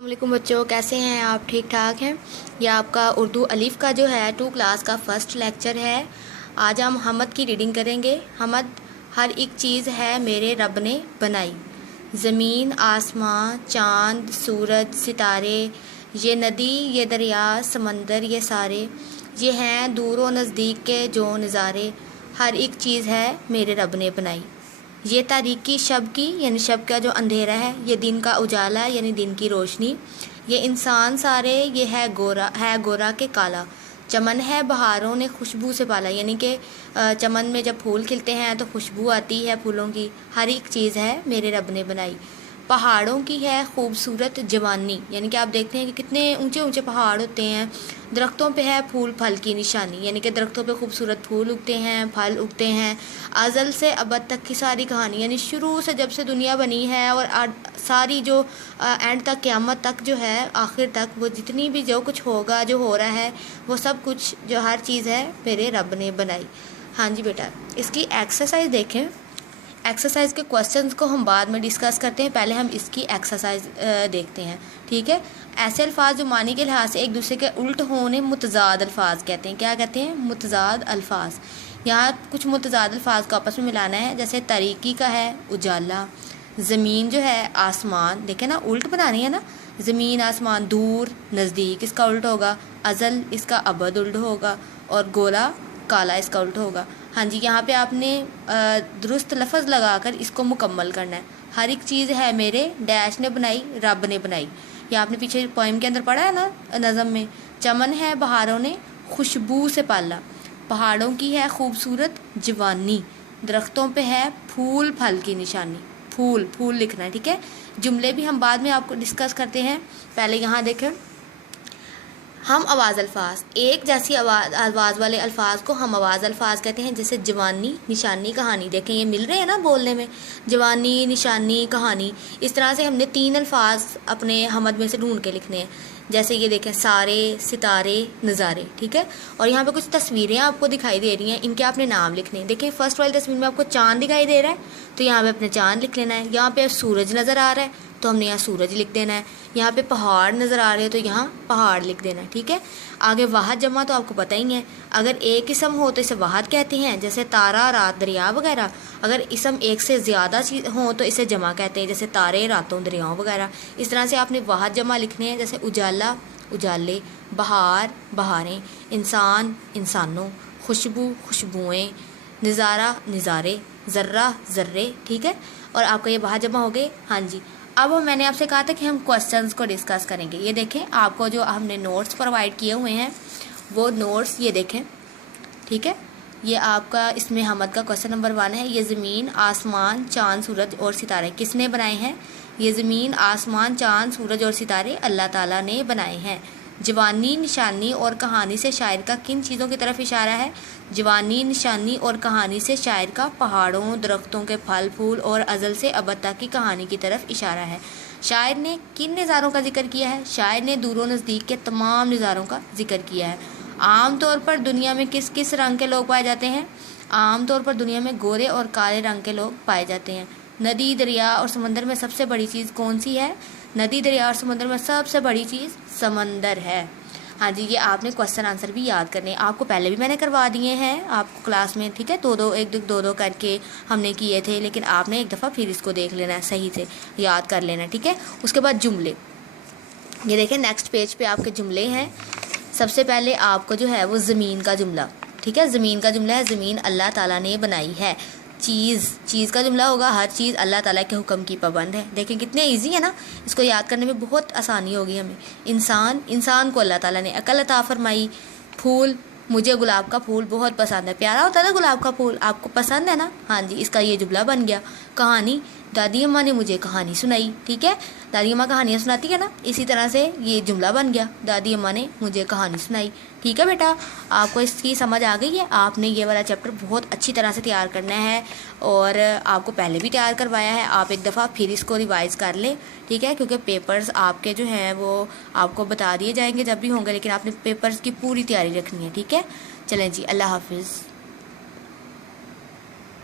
अस्सलामुअलैकुम बच्चों, कैसे हैं आप? ठीक ठाक हैं? यह आपका उर्दू अलिफ का जो है 2 क्लास का फर्स्ट लेक्चर है। आज हम हमद की रीडिंग करेंगे। हमद, हर एक चीज़ है मेरे रब ने बनाई। ज़मीन, आसमां, चाँद, सूरज, सितारे, ये नदी, ये दरिया, समंदर, ये सारे, ये हैं दूर व नज़दीक के जो नज़ारे, हर एक चीज़ है मेरे रब ने बनाई। ये तारीकी शब की यानी शब का जो अंधेरा है, ये दिन का उजाला यानी दिन की रोशनी, ये इंसान सारे, ये है गोरा के काला, चमन है बहारों ने खुशबू से पाला, यानी कि चमन में जब फूल खिलते हैं तो खुशबू आती है फूलों की। हर एक चीज़ है मेरे रब ने बनाई। पहाड़ों की है खूबसूरत जवानी, यानी कि आप देखते हैं कि कितने ऊंचे ऊंचे पहाड़ होते हैं। दरख्तों पे है फूल फल की निशानी, यानी कि दरख्तों पे खूबसूरत फूल उगते हैं, फल उगते हैं। अज़ल से अबद तक की सारी कहानी, यानी शुरू से जब से दुनिया बनी है और सारी जो एंड तक क़यामत तक जो है, आखिर तक वो जितनी भी जो कुछ होगा, जो हो रहा है, वो सब कुछ जो हर चीज़ है मेरे रब ने बनाई। हाँ जी बेटा, इसकी एक्सरसाइज देखें। एक्सरसाइज के क्वेश्चंस को हम बाद में डिस्कस करते हैं, पहले हम इसकी एक्सरसाइज देखते हैं, ठीक है। ऐसे अल्फाज जो मानी के लिहाज से एक दूसरे के उल्ट होने मुतज़ाद अल्फाज कहते हैं। क्या कहते हैं? मुतज़ाद अल्फाज। यहाँ कुछ मुतज़ाद अल्फाज को आपस में मिलाना है, जैसे तरीकी का है उजाला, ज़मीन जो है आसमान, देखें ना उल्ट बनानी है ना, ज़मीन आसमान, दूर नज़दीक इसका उल्ट होगा, अज़ल इसका अबद उल्ट होगा, और गोला काला इसका उल्ट होगा। हाँ जी, यहाँ पे आपने दुरुस्त लफ्ज़ लगाकर इसको मुकम्मल करना है। हर एक चीज़ है मेरे डैश ने बनाई, रब ने बनाई। या आपने पीछे पोइम के अंदर पढ़ा है ना नज़म में, चमन है बहारों ने खुशबू से पाला, पहाड़ों की है खूबसूरत जवानी, दरख्तों पे है फूल फल की निशानी। फूल फूल लिखना है, ठीक है। जुमले भी हम बाद में आपको डिस्कस करते हैं, पहले यहाँ देखें। हम आवाज़ अल्फाज, एक जैसी आवाज़ वाले अल्फाज को हम आवाज़ अल्फाज कहते हैं, जैसे जवानी, निशानी, कहानी। देखें ये मिल रहे हैं ना बोलने में, जवानी, निशानी, कहानी। इस तरह से हमने 3 अल्फाज अपने हमद में से ढूंढ के लिखने हैं। जैसे ये देखें, सारे, सितारे, नज़ारे, ठीक है। और यहाँ पे कुछ तस्वीरें आपको दिखाई दे रही हैं, इनके आपने नाम लिखने हैं। देखिए फर्स्ट वाली तस्वीर में आपको चाँद दिखाई दे रहा है, तो यहाँ पे अपने चाँद लिख लेना है। यहाँ पे सूरज नज़र आ रहा है, तो हमने यहाँ सूरज लिख देना है। यहाँ पे पहाड़ नज़र आ रहे हैं, तो यहाँ पहाड़ लिख देना है, ठीक है। आगे वाहद जमा तो आपको पता ही है, अगर एक इसम हो तो इसे वाहद कहते हैं, जैसे तारा, रात, दरिया वगैरह। अगर इसम एक से ज़्यादा चीज़ हो तो इसे जमा कहते हैं, जैसे तारे, रातों, दरियाओं वगैरह। इस तरह से आपने वाहद जमा लिखने हैं, जैसे उजाला, उजाले, बहार, बहारें, इंसान, इंसानों, खुशबू, खुशबुएँ, नज़ारा, नज़ारे, ज़र्रा, ज़र्रे, ठीक है। और आपका ये वाहद जमा हो गए। हाँ जी, अब मैंने आपसे कहा था कि हम क्वेश्चंस को डिस्कस करेंगे। ये देखें, आपको जो हमने नोट्स प्रोवाइड किए हुए हैं वो नोट्स ये देखें, ठीक है। ये आपका इसमें हमद का क्वेश्चन नंबर 1 है। ये ज़मीन, आसमान, चाँद, सूरज और सितारे किसने बनाए हैं? ये ज़मीन, आसमान, चाँद, सूरज और सितारे अल्लाह ताला ने बनाए हैं। जवानी, निशानी और कहानी से शायर का किन चीज़ों की तरफ इशारा है? जवानी, निशानी और कहानी से शायर का पहाड़ों, दरख्तों के फल फूल और अज़ल से अबद तक की कहानी की तरफ इशारा है। शायर ने किन नज़ारों का जिक्र किया है? शायर ने दूर व नज़दीक के तमाम नज़ारों का जिक्र किया है। आम तौर पर दुनिया में किस किस रंग के लोग पाए जाते हैं? आम तौर पर दुनिया में गोरे और काले रंग के लोग पाए जाते हैं। नदी, दरिया और समंदर में सबसे बड़ी चीज़ कौन सी है? नदी, दरिया और समंदर में सबसे बड़ी चीज़ समंदर है। हाँ जी, ये आपने क्वेश्चन आंसर भी याद करने, आपको पहले भी मैंने करवा दिए हैं आपको क्लास में, ठीक है। दो दो करके हमने किए थे, लेकिन आपने एक दफ़ा फिर इसको देख लेना है, सही से याद कर लेना, ठीक है। उसके बाद जुमले, ये देखें नेक्स्ट पेज पे आपके जुमले हैं। सबसे पहले आपको जो है वो ज़मीन का जुमला, ठीक है। ज़मीन का जुमला है, ज़मीन अल्लाह ताला ने बनाई है। चीज़ का जुमला होगा, हर चीज़ अल्लाह ताला के हुक्म की पाबंद है। देखें कितने इजी है ना, इसको याद करने में बहुत आसानी होगी हमें। इंसान को अल्लाह ताला ने अकल अता फरमाई। फूल, मुझे गुलाब का फूल बहुत पसंद है, प्यारा होता है ना गुलाब का फूल, आपको पसंद है ना? हाँ जी, इसका ये जुमला बन गया। कहानी, दादी अम्मा ने मुझे कहानी सुनाई, ठीक है। दादी अम्मा कहानियाँ सुनाती है ना, इसी तरह से ये जुमला बन गया, दादी अम्मा ने मुझे कहानी सुनाई, ठीक है बेटा। आपको इसकी समझ आ गई है? आपने ये वाला चैप्टर बहुत अच्छी तरह से तैयार करना है, और आपको पहले भी तैयार करवाया है, आप एक दफ़ा फिर इसको रिवाइज़ कर लें, ठीक है। क्योंकि पेपर्स आपके जो हैं वो आपको बता दिए जाएंगे जब भी होंगे, लेकिन आपने पेपर्स की पूरी तैयारी रखनी है, ठीक है। चलें जी, अल्लाह हाफिज़।